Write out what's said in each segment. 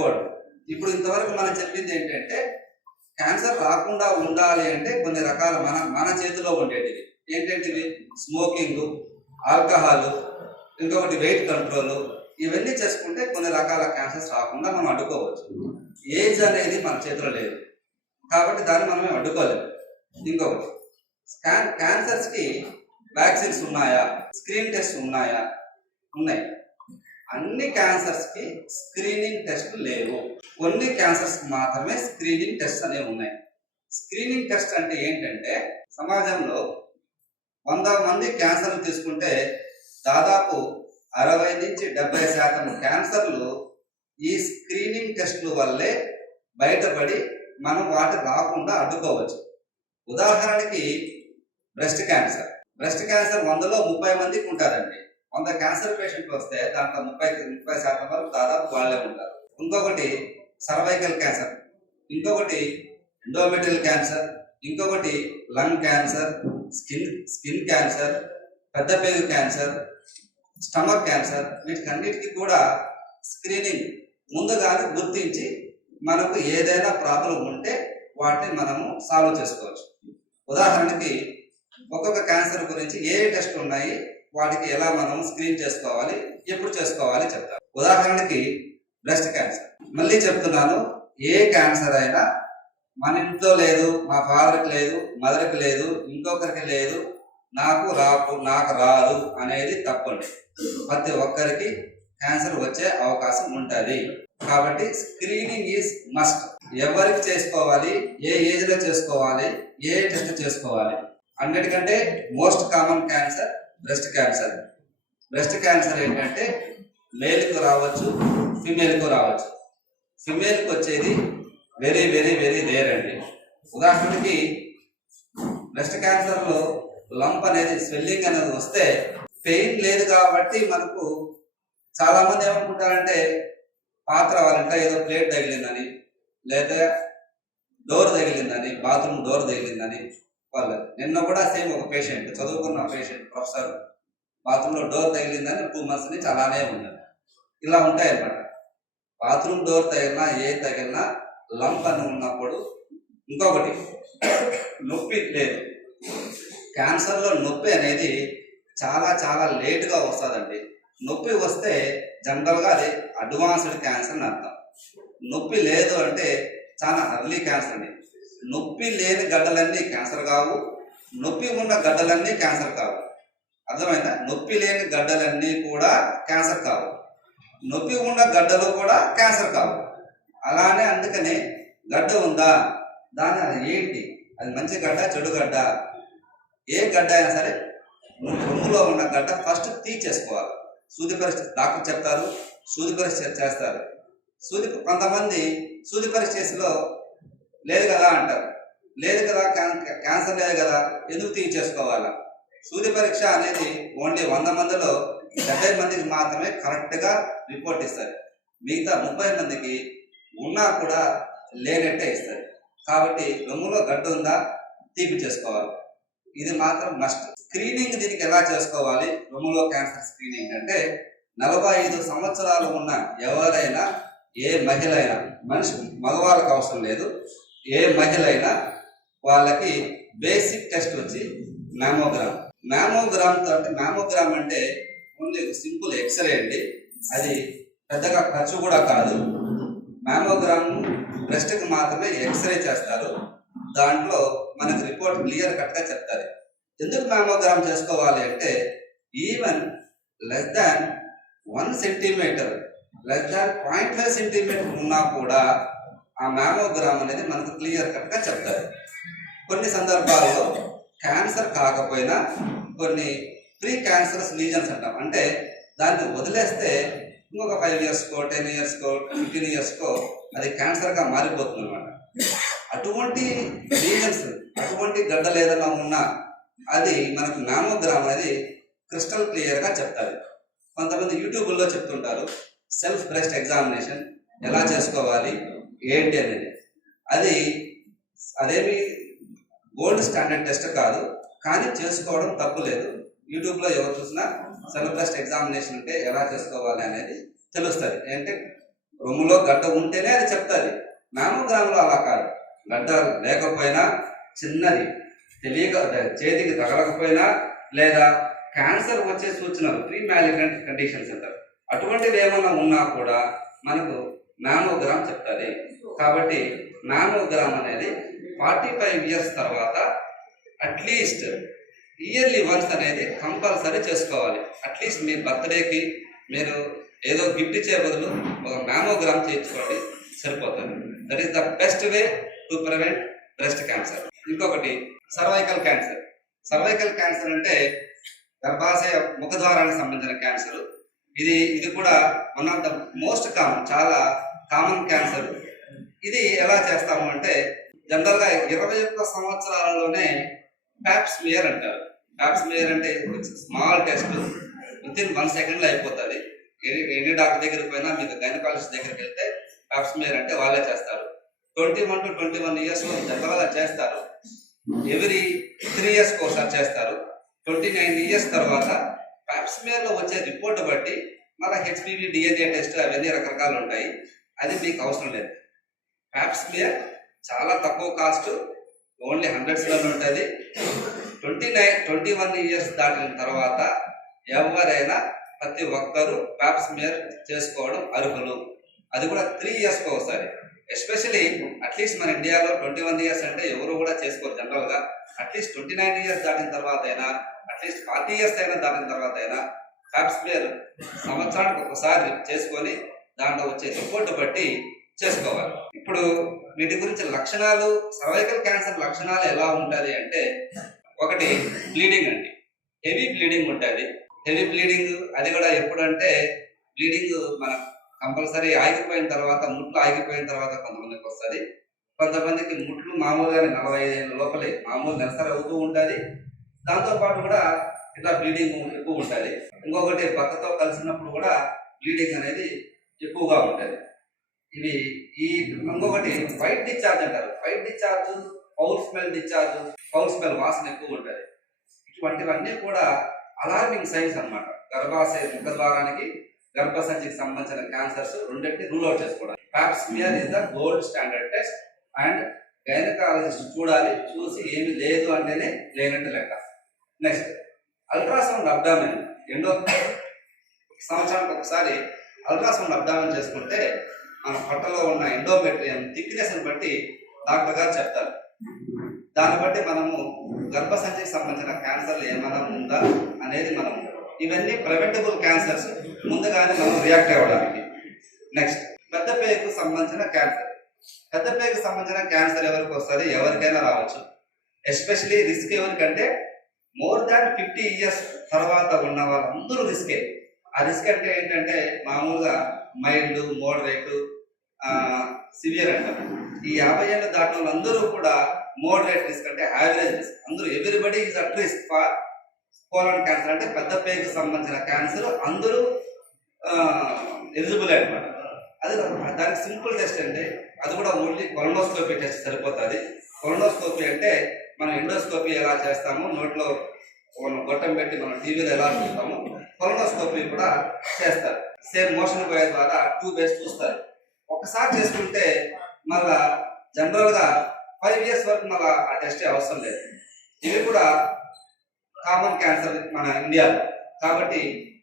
అడ్డుకోవడం. ఇప్పుడు ఇంతవరకు మనం చెప్పింది ఏంటంటే క్యాన్సర్ రాకుండా ఉండాలి అంటే కొన్ని రకాల మన చేతిలో ఉండేటివి ఏంటంటే స్మోకింగ్, ఆల్కహాల్, ఇంకొకటి వెయిట్ కంట్రోల్, ఇవన్నీ చేసుకుంటే కొన్ని రకాల క్యాన్సర్స్ రాకుండా మనం అడ్డుకోవచ్చు. ఏజ్ అనేది మన చేతిలో లేదు కాబట్టి దాన్ని మనం అడ్డుకోలేము. ఇంకొకటి క్యాన్సర్స్కి వ్యాక్సిన్స్ ఉన్నాయా, స్క్రీన్ టెస్ట్ ఉన్నాయా? ఉన్నాయి. అన్ని క్యాన్సర్స్కి స్క్రీనింగ్ టెస్ట్ లేవు. కొన్ని క్యాన్సర్స్ మాత్రమే స్క్రీనింగ్ టెస్ట్ అనేవి ఉన్నాయి. స్క్రీనింగ్ టెస్ట్ అంటే ఏంటంటే సమాజంలో 100 మంది క్యాన్సర్లు తీసుకుంటే దాదాపు 60 నుంచి 70% క్యాన్సర్లు ఈ స్క్రీనింగ్ టెస్టుల వల్లే బయటపడి మనం వాటి రాకుండా అడ్డుకోవచ్చు. ఉదాహరణకి బ్రెస్ట్ క్యాన్సర్ 100లో 30 మందికి ఉంటారండి. 100 క్యాన్సర్ పేషెంట్లు వస్తే దాంట్లో 30% వరకు దాదాపు వాళ్ళే ఉంటారు. ఇంకొకటి సర్వైకల్ క్యాన్సర్, ఇంకొకటి ఎండోమెట్రియల్ క్యాన్సర్, ఇంకొకటి లంగ్ క్యాన్సర్, స్కిన్ క్యాన్సర్, పెద్ద పేగు క్యాన్సర్, స్టమక్ క్యాన్సర్, వీటికన్నిటికీ కూడా స్క్రీనింగ్ ముందుగానే గుర్తించి మనకు ఏదైనా ప్రాబ్లం ఉంటే వాటిని మనము సాల్వ్ చేసుకోవచ్చు. ఉదాహరణకి ఒక్కొక్క క్యాన్సర్ గురించి ఏ టెస్ట్ ఉన్నాయి, వాటికి ఎలా మనం స్క్రీన్ చేసుకోవాలి, ఎప్పుడు చేసుకోవాలి చెప్తాను. ఉదాహరణకి బ్రెస్ట్ క్యాన్సర్. మళ్ళీ చెప్తున్నాను, ఏ క్యాన్సర్ అయినా మన ఇంట్లో లేదు, మా ఫాదర్కి లేదు, మదర్కి లేదు, ఇంకొకరికి లేదు, నాకు రాదు అనేది తప్పండి. ప్రతి ఒక్కరికి క్యాన్సర్ వచ్చే అవకాశం ఉంటుంది. కాబట్టి స్క్రీనింగ్ ఈజ్ మస్ట్. ఎవరికి చేసుకోవాలి, ఏ ఏజ్లో చేసుకోవాలి, ఏ టెస్ట్ చేసుకోవాలి. అన్నిటికంటే most common cancer breast cancer. Breast cancer ఏంటంటే మేల్కు రావచ్చు, ఫిమేల్కు రావచ్చు. ఫిమేల్కి వచ్చేది వెరీ వెరీ వెరీ రేర్ అండి. ఉదాహరణకి బ్రెస్ట్ క్యాన్సర్లో లంప్ అనేది, స్వెల్లింగ్ అనేది వస్తే పెయిన్ లేదు కాబట్టి మనకు చాలా మంది ఏమనుకుంటారంటే పాత్ర వాళ్ళంటే ఏదో ప్లేట్ తగిలిందని, లేదా డోర్ తగిలిందని, బాత్రూమ్ డోర్ తగిలిందని వాళ్ళు. నిన్న కూడా సేమ్ ఒక పేషెంట్, చదువుకున్న పేషెంట్, ప్రొఫెసర్, బాత్రూంలో డోర్ తగిలిందని 2 months నుంచి అలానే ఉన్నది. ఇలా ఉంటాయి అన్నమాట. బాత్రూమ్ డోర్ తగిలినా తగిలినా లంప్ అని ఉన్నప్పుడు. ఇంకొకటి నొప్పి లేదు. క్యాన్సర్లో నొప్పి అనేది చాలా చాలా లేటుగా వస్తుందండి. నొప్పి వస్తే జనరల్గా అది అడ్వాన్స్డ్ క్యాన్సర్ అని అర్థం. నొప్పి లేదు అంటే చాలా అర్లీ క్యాన్సర్ అండి. నొప్పి లేని గడ్డలన్నీ క్యాన్సర్ కావు, నొప్పి ఉన్న గడ్డలన్నీ క్యాన్సర్ కావు. అర్థమైందా? నొప్పి లేని గడ్డలన్నీ కూడా క్యాన్సర్ కావు, నొప్పి ఉన్న గడ్డలు కూడా క్యాన్సర్ కావు. అలానే అందుకని గడ్డ ఉందా, దాని అది ఏంటి, అది మంచి గడ్డ చెడు గడ్డ, ఏ గడ్డ అయినా సరే రొమ్ములో ఉన్న గడ్డ ఫస్ట్ తీసేసుకోవాలి. సూది పరీక్ష డాక్టర్ చెప్తారు, సూది పరీక్ష చేస్తారు. కొంతమంది సూది పరీక్ష చేసిలో లేదు కదా అంటారు. లేదు కదా, క్యాన్సర్ లేదు కదా, ఎందుకు తీసేసుకోవాలా? సూది పరీక్ష అనేది ఓన్లీ 100 మందిలో 70 మందికి మాత్రమే కరెక్ట్గా రిపోర్ట్ ఇస్తారు. మిగతా 30 మందికి ఉన్నా కూడా లేనట్టే ఇస్తారు. కాబట్టి రొమ్ములో గడ్డ ఉందా తీపిచ్చేసుకోవాలి. ఇది మాత్రం మస్ట్. స్క్రీనింగ్ దీనికి ఎలా చేసుకోవాలి? రొమ్ములో క్యాన్సర్ స్క్రీనింగ్ అంటే 45 సంవత్సరాలు ఉన్న ఎవరైనా, ఏ మహిళ అయినా, మగవాళ్ళకి అవసరం లేదు, ఏ మహిళ అయినా వాళ్ళకి బేసిక్ టెస్ట్ వచ్చి మ్యామోగ్రామ్. మ్యామోగ్రామ్ అంటే ఓన్లీ సింపుల్ ఎక్స్రే అండి. అది పెద్దగా ఖర్చు కూడా కాదు. మ్యామోగ్రామ్ బ్రెస్ట్కి మాత్రమే ఎక్స్రే చేస్తారు. దాంట్లో మనకు రిపోర్ట్ క్లియర్ కట్గా చెప్తారు. ఎందుకు మ్యామోగ్రామ్ చేసుకోవాలి అంటే even less than 1 centimetre, less than 0.5 centimetre ఉన్నా కూడా ఆ మ్యామోగ్రామ్ అనేది మనకు క్లియర్ కట్గా చెప్తారు. కొన్ని సందర్భాల్లో క్యాన్సర్ కాకపోయినా కొన్ని ప్రీ క్యాన్సరస్ లీజన్స్ అంటాం. అంటే దాన్ని వదిలేస్తే ఇంకొక 5 yearsకో 10 yearsకో 15 yearsకో అది క్యాన్సర్గా మారిపోతుంది అన్నమాట. అటువంటి లీజన్స్, అటువంటి గడ్డలు ఏదైనా ఉన్నా అది మనకు మ్యామోగ్రామ్ అనేది క్రిస్టల్ క్లియర్గా చెప్తారు. కొంతమంది యూట్యూబ్లో చెప్తుంటారు సెల్ఫ్ బ్రెస్ట్ ఎగ్జామినేషన్ ఎలా చేసుకోవాలి ఏంటి అనేది. అదేమి గోల్డ్ స్టాండర్డ్ టెస్ట్ కాదు, కానీ చేసుకోవడం తప్పు లేదు. యూట్యూబ్లో ఎవరు చూసినా సెల్ఫ్ బ్రెస్ట్ ఎగ్జామినేషన్ అంటే ఎలా చేసుకోవాలి అనేది తెలుస్తుంది. అంటే రొమ్ములో గడ్డ ఉంటేనే అది చెప్తుంది. మ్యామోగ్రామ్లో అలా కాదు. గడ్డ లేకపోయినా, చిన్నది తెలియక చేతికి తగలకపోయినా, లేదా క్యాన్సర్ వచ్చే సూచనలు ప్రీ మ్యాలిగ్నెంట్ కండిషన్స్ అంటారు, అటువంటివి ఏమైనా ఉన్నా కూడా మనకు మ్యామోగ్రామ్ చెప్తుంది. కాబట్టి మ్యామోగ్రామ్ అనేది 45 ఇయర్స్ తర్వాత అట్లీస్ట్ ఇయర్లీ వన్స్ అనేది కంపల్సరీ చేసుకోవాలి. అట్లీస్ట్ మీ బర్త్డేకి మీరు ఏదో గిఫ్ట్ ఇచ్చే బదులు ఒక మ్యామోగ్రామ్ చేయించుకోండి, సరిపోతుంది. That is the best way to prevent breast cancer. ఇంకొకటి సర్వైకల్ క్యాన్సర్. సర్వైకల్ క్యాన్సర్ అంటే గర్భాశయ ముఖద్వారానికి సంబంధించిన క్యాన్సర్. ఇది కూడా one of the most common, చాలా కామన్ క్యాన్సర్. ఇది ఎలా చేస్తాము అంటే జనరల్గా 21 సంవత్సరాలలోనే ప్యాప్ స్మియర్ అంటారు. ప్యాప్ స్మియర్ అంటే స్మాల్ టెస్ట్, వితిన్ 1 సెకండ్లో అయిపోతుంది. ఎన్ని డాక్టర్ దగ్గరికి పోయినా, మీకు గైనకాలజిస్ట్ దగ్గరికి వెళ్తే ప్యాప్ స్మియర్ అంటే వాళ్ళే చేస్తారు. 21 to 21 ఇయర్స్ జనరల్గా చేస్తారు. ఎవ్రీ 3 ఇయర్స్కి ఒకసారి చేస్తారు. 29 ఇయర్స్ తర్వాత ప్యాప్ స్మియర్లో వచ్చే రిపోర్ట్ బట్టి మళ్ళీ హెచ్పివి డిఎన్ఏ టెస్ట్ అవన్నీ రకరకాలు ఉంటాయి. అది మీకు అవసరం లేదు. ప్యాప్ స్మియర్ చాలా తక్కువ కాస్ట్, ఓన్లీ హండ్రెడ్స్లో ఉంటుంది. 21 ఇయర్స్ దాటిన తర్వాత ఎవరైనా ప్రతి ఒక్కరూ ప్యాప్ స్మియర్ చేసుకోవడం అర్హులు. అది కూడా 3 ఇయర్స్కి ఒకసారి. ఎస్పెషలీ అట్లీస్ట్ మన ఇండియాలో 21 ఇయర్స్ అంటే ఎవరు కూడా చేసుకోరు జనరల్గా. అట్లీస్ట్ 29 ఇయర్స్ దాటిన తర్వాత అయినా, అట్లీస్ట్ 40 ఇయర్స్ అయినా దాటిన తర్వాత అయినా ప్యాప్ స్మియర్ సంవత్సరానికి ఒకసారి చేసుకొని దాంట్లో వచ్చే రిపోర్ట్ బట్టి చేసుకోవాలి. ఇప్పుడు వీటి గురించి లక్షణాలు, సర్వైకల్ క్యాన్సర్ లక్షణాలు ఎలా ఉంటుంది అంటే, ఒకటి బ్లీడింగ్ అండి. హెవీ బ్లీడింగ్ ఉంటుంది. హెవీ బ్లీడింగ్ అది కూడా ఎప్పుడంటే, బ్లీడింగ్ మన కంపల్సరీ ఆగిపోయిన తర్వాత, ముట్లు ఆగిపోయిన తర్వాత కొంతమందికి వస్తుంది. కొంతమందికి ముట్లు మామూలుగానే 45 ఏళ్ళ లోపలే మామూలు నెలసరి అవుతూ ఉంటుంది. దాంతోపాటు కూడా ఇట్లా బ్లీడింగ్ ఎక్కువ ఉంటుంది. ఇంకొకటి భర్తతో కలిసినప్పుడు కూడా బ్లీడింగ్ అనేది ఎక్కువగా ఉంటుంది. ఇంకొకటి వైట్ డిశ్చార్జ్ అంటారు. White discharge, foul smell discharge, foul smell వాసన ఎక్కువ ఉంటుంది. ఇటువంటివన్నీ కూడా అలార్మింగ్ సైన్స్ అన్నమాట. గర్భాశయ ముఖద్వారానికి, గర్భసంచికి సంబంధించిన క్యాన్సర్స్ రెండింటిని రూల్ అవుట్ చేసుకోవడానికి Pap smear is the gold standard test. And gynaecologist చూడాలి, చూసి ఏమి లేదు అంటేనే లేనట్టు లెక్క. Next ultrasound abdomen. సంవత్సరానికి ఒకసారి అల్ట్రాసౌండ్ అబ్డామిన్ చేసుకుంటే మన పొట్టలో ఉన్న ఎండోమెట్రియం థిక్నెస్ని బట్టి డాక్టర్ గారు చెప్తారు. దాన్ని బట్టి మనము గర్భసంచికి సంబంధించిన క్యాన్సర్లు ఏమైనా ఉందా అనేది ఇవన్నీ ప్రివెంటబుల్ క్యాన్సర్స్, ముందుగానే మనం రియాక్ట్ అవ్వడానికి. నెక్స్ట్ పెద్దపేగుకు సంబంధించిన క్యాన్సర్. పెద్దపేగుకు సంబంధించిన క్యాన్సర్ ఎవరికి వస్తుంది? ఎవరికైనా రావచ్చు. ఎస్పెషలీ రిస్క్ ఎవరికంటే మోర్ దాన్ 50 ఇయర్స్ తర్వాత ఉన్న వాళ్ళందరూ రిస్కే. ఆ రిస్క్ అంటే ఏంటంటే మామూలుగా మైల్డ్, మోడరేట్, సివియర్ అంటారు. ఈ 50 ఏళ్ళు దాటిన వాళ్ళందరూ కూడా మోడరేట్ రిస్క్ అంటే యావరేజ్ రిస్క్. అందరూ everybody is at risk for colon cancer. అంటే పెద్ద పేగుకు సంబంధించిన క్యాన్సర్ అందరూ ఎలిజిబుల్ అనమాట. అది దానికి సింపుల్ టెస్ట్ అంటే అది కూడా ఓన్లీ కొలనోస్కోపీ టెస్ట్ సరిపోతుంది. కొలనోస్కోపీ అంటే మనం ఎండోస్కోపీ ఎలా చేస్తామో, నోట్లో గొట్టం పెట్టి మనం టీవీలో ఎలా చూస్తామో, కొలనోస్కోపీ కూడా చేస్తారు. సేమ్ మోషన్ పోయే ద్వారా ట్యూబ్ వేసి చూస్తారు. ఒకసారి చేసుకుంటే మళ్ళా జనరల్గా 5 ఇయర్స్ వరకు మళ్ళీ ఆ టెస్ట్ అవసరం లేదు. ఇవి కూడా కామన్ క్యాన్సర్ మన ఇండియాలో. కాబట్టి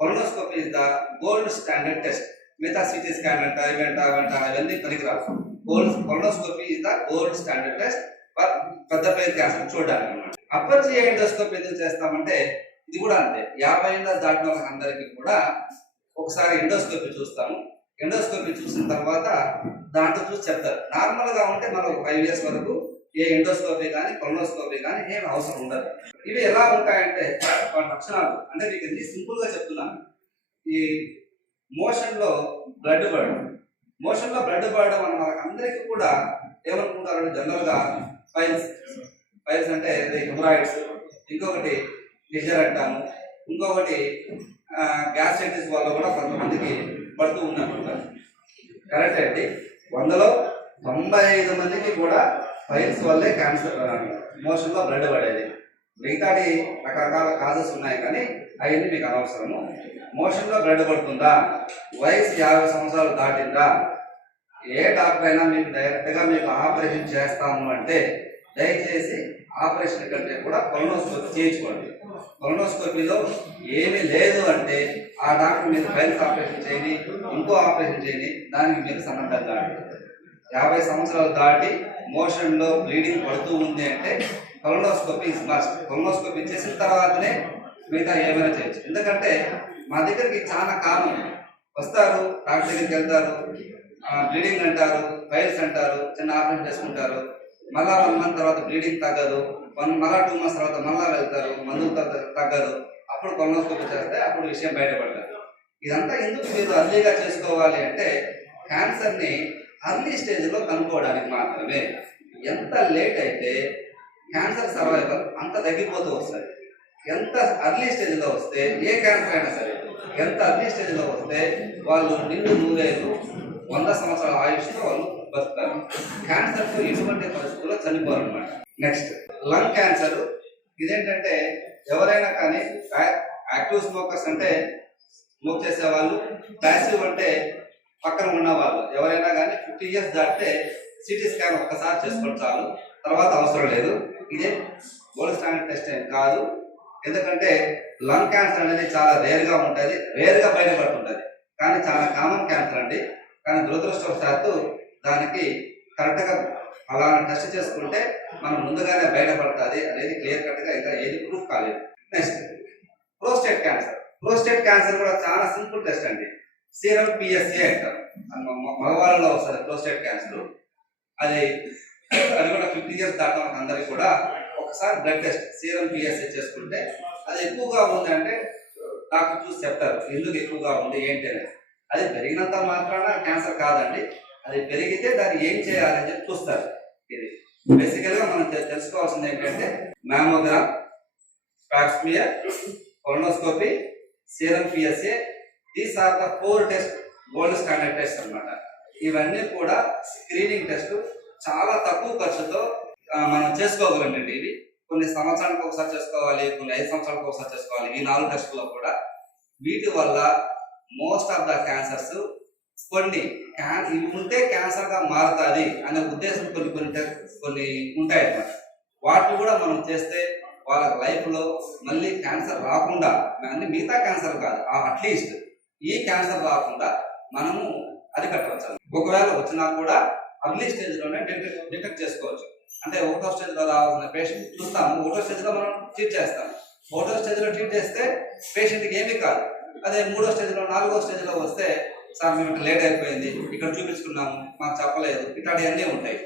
colonoscopy is the gold standard test. మిగతా సిటీ స్కాన్ అంట, ఇవంట అవన్నీ పనికిరావు. Colonoscopy is the gold standard test for పెద్ద పేగు క్యాన్సర్ చూడడానికి అన్నమాట. అప్పర్ జిఐ ఎండోస్కోపీ ఎందుకు చేస్తామంటే ఇది కూడా అంతే. 50 ఏళ్ళ దాటిన వాళ్ళందరికీ కూడా ఒకసారి ఎండోస్కోపీ చూస్తాము. ఎండోస్కోపీ చూసిన తర్వాత దాంట్లో చూసి చెప్తారు. నార్మల్గా ఉంటే మనం 5 ఇయర్స్ వరకు ఏ ఎండోస్కోపీ కానీ కొలనోస్కోపీ కానీ ఏం అవసరం ఉండదు. ఇవి ఎలా ఉంటాయంటే వాటి లక్షణాలు అంటే మీకు ఎన్ని సింపుల్గా చెప్తున్నాను. ఈ మోషన్లో బ్లడ్ పడడం. మోషన్లో బ్లడ్ పడడం మన అందరికీ కూడా ఏమనుకుంటారంటే జనరల్గా ఫైల్స్ అంటే హెమరాయిడ్స్, ఇంకొకటి లిజర్ అంటాము, ఇంకొకటి గ్యాస్ట్రైటిస్ వల్ల కూడా కొంతమందికి పడుతూ ఉన్నట్టుంటారు. కరెక్ట్ అండి. 100లో 95 మందికి కూడా ఫైల్స్ వల్లే క్యాన్సర్ మోషన్లో బ్లడ్ పడేది. మిగతాది రకరకాల కాజెస్ ఉన్నాయి కానీ అవన్నీ మీకు అనవసరము. మోషన్లో బ్లడ్ పడుతుందా, వయసు 50 సంవత్సరాలు దాటిందా, ఏ డాక్టర్ అయినా మీకు డైరెక్ట్ గా మీకు ఆపరేషన్ చేస్తాము అంటే దయచేసి ఆపరేషన్ కంటే కూడా కొలనోస్కోపీ చేయించుకోండి. కొలనోస్కోపీలో ఏమీ లేదు అంటే ఆ డాక్టర్ మీరు ఫైల్స్ ఆపరేషన్ చేయండి, ఇంకో ఆపరేషన్ చేయండి, దానికి మీరు సన్నద్ధంగా 50 సంవత్సరాలు దాటి మోషన్ లో బ్లీడింగ్ పడుతూ ఉంది అంటే కొలనోస్కోపీ ఇస్ మస్ట్. కొలనోస్కోపీ చేసిన తర్వాతనే మిగతా ఏమైనా చేయొచ్చు. ఎందుకంటే మా దగ్గరికి చాలా కామన్ వస్తారు, డాక్టర్ దగ్గరికి వెళ్తారు, బ్లీడింగ్ అంటారు, ఫైల్స్ అంటారు, చిన్న ఆపరేషన్ చేసుకుంటారు, మళ్ళా 1 మంత్ తర్వాత బ్లీడింగ్ తగ్గదు, మళ్ళా 2 మంత్స్ తర్వాత మళ్ళా వెళ్తారు, మందులు తగ్గదు, అప్పుడు కొలనోస్కోపీ చేస్తే అప్పుడు విషయం బయటపడతారు. ఇదంతా ఎందుకు మీరు అర్లీగా చేసుకోవాలి అంటే క్యాన్సర్ని అర్లీ స్టేజ్లో కనుక్కోవడానికి మాత్రమే. ఎంత లేట్ అయితే క్యాన్సర్ సర్వైవల్ అంత తగ్గిపోతూ వస్తుంది. ఎంత అర్లీ స్టేజ్లో వస్తే ఏ క్యాన్సర్ అయినా సరే ఎంత అర్లీ స్టేజ్లో వస్తే వాళ్ళు నిండు 100 100 సంవత్సరాల ఆయుష్తో వాళ్ళు బతుకుతారు. క్యాన్సర్తో ఎటువంటి పరిస్థితుల్లో చనిపోరు అనమాట. Next lung cancer. ఇదేంటంటే ఎవరైనా కానీ యాక్టివ్ స్మోకర్స్ అంటే స్మోక్ చేసేవాళ్ళు, ప్యాసివ్ అంటే పక్కన ఉన్న వాళ్ళు ఎవరైనా కానీ 50 years దాటితే సిటీ స్కాన్ ఒక్కసారి చేసుకోవడం చాలు, తర్వాత అవసరం లేదు. ఇదే గోల్డ్ స్టాండర్డ్ టెస్ట్ ఏం కాదు. ఎందుకంటే లంగ్ క్యాన్సర్ అనేది చాలా రేర్గా ఉంటుంది, రేర్గా బయటపడుతుంటుంది, కానీ చాలా కామన్ క్యాన్సర్ అండి. కానీ దురదృష్టవశాత్తు దానికి కరెక్ట్గా అలానే టెస్ట్ చేసుకుంటే మనం ముందుగానే బయటపడుతుంది అనేది క్లియర్ కట్గా ఇంకా ఏది ప్రూఫ్ కాలేదు. Next prostate cancer. Prostate cancer కూడా చాలా సింపుల్ టెస్ట్ అండి. సీరం పిఎస్ఏ అంటారు, మగవాళ్ళలో వస్తుంది ప్రోస్టేట్ క్యాన్సర్. అది కూడా 50 years దాకా అందరికి కూడా ఒకసారి బ్లడ్ టెస్ట్ సీరం పిఎస్ఏ చేసుకుంటే అది ఎక్కువగా ఉంది అంటే డాక్టర్ చూసి చెప్తారు ఎందుకు ఎక్కువగా ఉంది ఏంటి అనేది. అది పెరిగినంత మాత్రాన క్యాన్సర్ కాదండి, అది పెరిగితే దాన్ని ఏం చేయాలని చెప్పి చూస్తారు. ఇది బేసికల్గా మనం తెలుసుకోవాల్సింది ఏంటంటే mammogram, pap smear, colonoscopy, serum PSA, these are the 4 test gold standard test అన్నమాట. ఇవన్నీ కూడా స్క్రీనింగ్ టెస్ట్, చాలా తక్కువ ఖర్చుతో మనం చేసుకోగలండి. ఇవి కొన్ని సంవత్సరానికి ఒకసారి చేసుకోవాలి, కొన్ని 5 సంవత్సరాలకు ఒకసారి చేసుకోవాలి. ఈ 4 టెస్టుల్లో కూడా వీటి వల్ల మోస్ట్ ఆఫ్ ద క్యాన్సర్స్ కొన్ని ఇవి ఉంటే క్యాన్సర్గా మారుతుంది అనే ఉద్దేశం కొన్ని ఉంటాయి అన్నమాట. వాటిని కూడా మనం చేస్తే వాళ్ళ లైఫ్లో మళ్ళీ క్యాన్సర్ రాకుండా, మిగతా క్యాన్సర్ కాదు, అట్లీస్ట్ ఈ క్యాన్సర్ రాకుండా మనము అరికట్టవచ్చు. ఒకవేళ వచ్చినా కూడా అర్లీ స్టేజ్లోనే డిటెక్ట్ చేసుకోవచ్చు. అంటే 1వ స్టేజ్లో రావాల్సిన పేషెంట్ చూస్తాము, 1వ స్టేజ్లో మనం ట్రీట్ చేస్తాము. 1వ స్టేజ్లో ట్రీట్ చేస్తే పేషెంట్కి ఏమీ కాదు. అదే 3వ స్టేజ్లో 4వ స్టేజ్లో వస్తే సార్ మేము లేట్ అయిపోయింది, ఇక్కడ చూపించుకున్నాము, మాకు చెప్పలేదు, ఇట్లాంటివన్నీ ఉంటాయి.